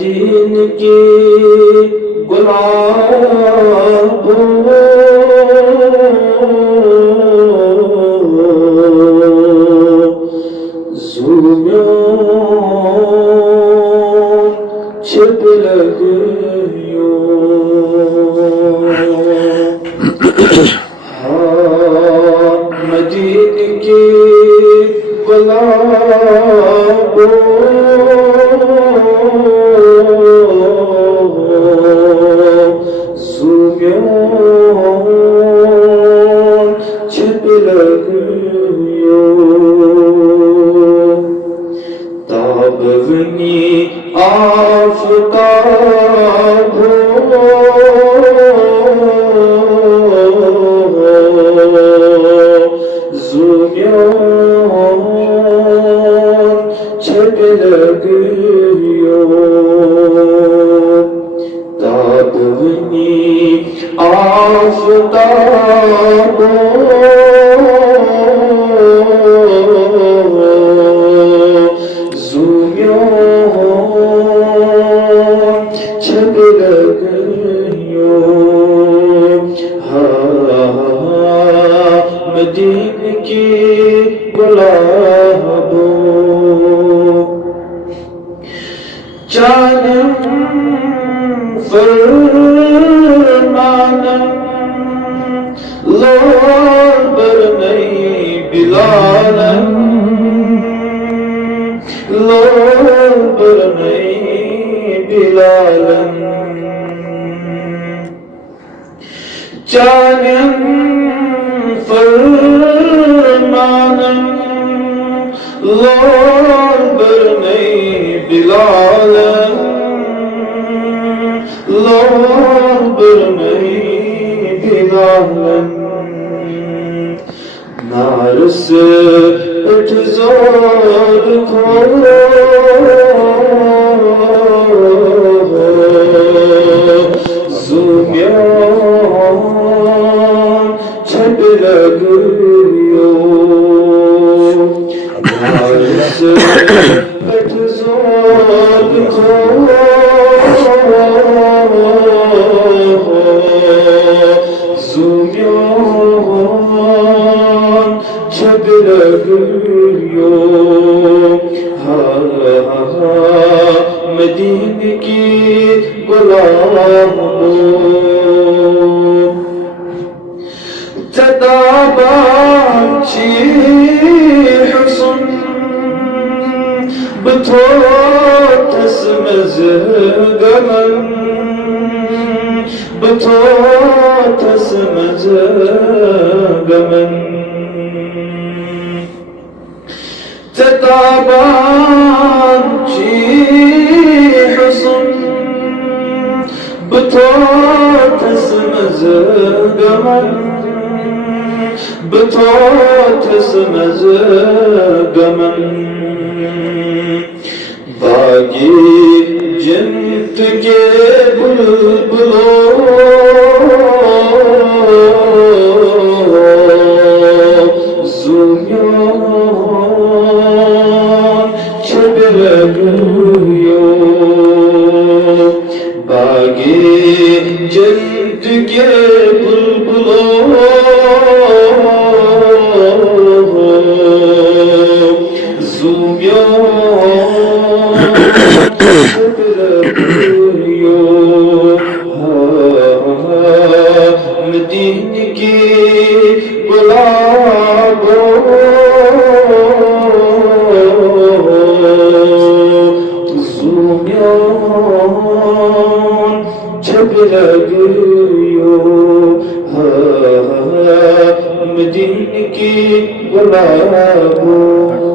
Medina की गुलाबों छिप लगियो मदीन की गुलाबों छिप लगियो ताबवनी आफताब छिप लगियो ताबवनी आफताब छिप लगियो मदीन की गुलाबों जानम फरमानम लोर बरनई बिलालम लोर बरनई बिलालम जानम फरमानम लोर बरनई बिलालम लोर बरनई बिलालम नारस उठ जोर खोलो छिप लगियो नारस उठ जोर खोलो छिप लगियो मदीन की गुलाबों तदाबाची हुस्न बथोतस मज़गमन बथोतस मज़गमन तदाबाची हुस्न बथोतस मज़गमन बथोतस मज़गमन बागी जिन्त के बुलबुलों छिप लगियो बागी जिन्त के बुलबुलों छिप लगियो मदीन की गुलाबों छिप लगियो मदीन की गुलाबों।